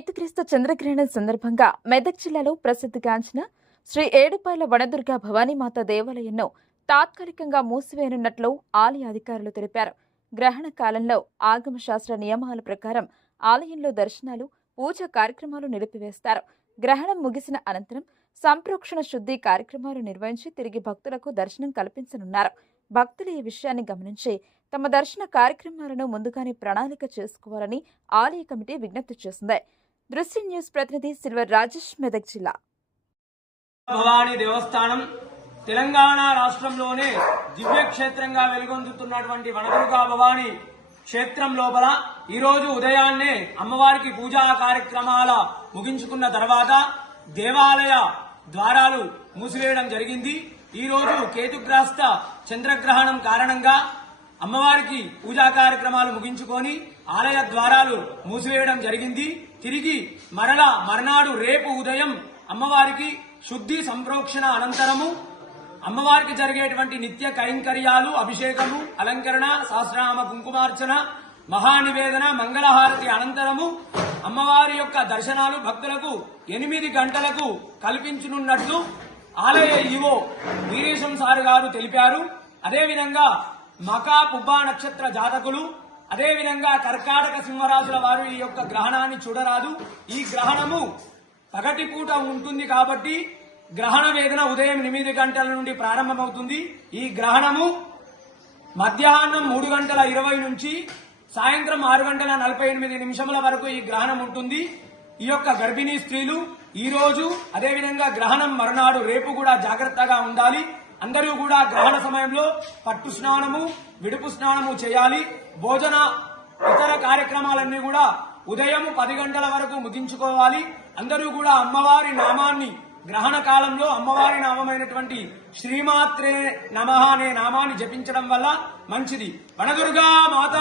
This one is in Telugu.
కేతుక్రీస్తు చంద్రగ్రహణం సందర్భంగా మెదక్ జిల్లాలో ప్రసిద్ధిగాంచిన శ్రీ ఏడుపాయల వనదుర్గ భవానీమాత దేవాలయంను తాత్కాలికంగా మూసివేయనున్నట్లు ఆలయ అధికారులు తెలిపారు. గ్రహణ కాలంలో ఆగమ శాస్త్ర నియమాల ప్రకారం ఆలయంలో దర్శనాలు, పూజా కార్యక్రమాలు నిలిపివేస్తారు. గ్రహణం ముగిసిన అనంతరం సంప్రోక్షణ శుద్ధి కార్యక్రమాలు నిర్వహించి తిరిగి భక్తులకు దర్శనం కల్పించనున్నారు. భక్తులు ఈ విషయాన్ని గమనించి తమ దర్శన కార్యక్రమాలను ముందుగానే ప్రణాళిక చేసుకోవాలని ఆలయ కమిటీ విజ్ఞప్తి చేసింది. దృశ్య న్యూస్ ప్రతినిధి సిల్వర్ రాజేష్, మెదక్ జిల్లా. భవానీ దేవస్థానం తెలంగాణ రాష్ట్రంలోనే దివ్యక్షేత్రంగా వెలుగొందుతున్నటువంటి వనదుర్గా భవానీ క్షేత్రం లోపల ఈ రోజు ఉదయాన్నే అమ్మవారికి పూజా కార్యక్రమాల ముగించుకున్న తర్వాత దేవాలయ ద్వారాలు మూసివేయడం జరిగింది. ఈ రోజు కేతుగ్రస్త చంద్రగ్రహణం కారణంగా అమ్మవారికి పూజా కార్యక్రమాలు ముగించుకొని ఆలయ ద్వారాలు మూసివేయడం జరిగింది. తిరిగి మర్నాడు రేపు ఉదయం అమ్మవారికి శుద్ధి సంప్రోక్షణ అనంతరము అమ్మవారికి జరిగేటువంటి నిత్య కైంకర్యాలు, అభిషేకము, అలంకరణ, సహస్రనామ కుంకుమార్చన, మహానివేదన, మంగళహారతి అనంతరము అమ్మవారి యొక్క దర్శనాలు భక్తులకు 8 గంటలకు కల్పించనున్నట్లు ఆలయ ఈవో వీరేశం సార్ గారు తెలిపారు. అదేవిధంగా మకా పుబ్బా నక్షత్ర జాతకులు, అదేవిధంగా కర్కాటక సింహరాజుల వారు ఈ యొక్క గ్రహణాన్ని చూడరాదు. ఈ గ్రహణము పగటిపూట ఉంటుంది కాబట్టి గ్రహణ వేదన ఉదయం 8 గంటల నుండి ప్రారంభమవుతుంది. ఈ గ్రహణము మధ్యాహ్నం 3:20 నుంచి సాయంత్రం 6:48 వరకు ఈ గ్రహణం ఉంటుంది. ఈ యొక్క గర్భిణీ స్త్రీలు ఈ రోజు అదేవిధంగా గ్రహణం మరునాడు రేపు కూడా జాగ్రత్తగా ఉండాలి. అందరూ కూడా గ్రహణ సమయంలో పట్టు స్నానము, విడుపు స్నానము చేయాలి. భోజన ఇతర కార్యక్రమాలన్నీ కూడా ఉదయం 10 గంటల వరకు ముగించుకోవాలి. అందరూ కూడా అమ్మవారి నామాన్ని గ్రహణ కాలంలో అమ్మవారి నామమైనటువంటి శ్రీమాత్రే నమః అనే నామాన్ని జపించడం వల్ల మంచిది. వనదుర్గా మాత.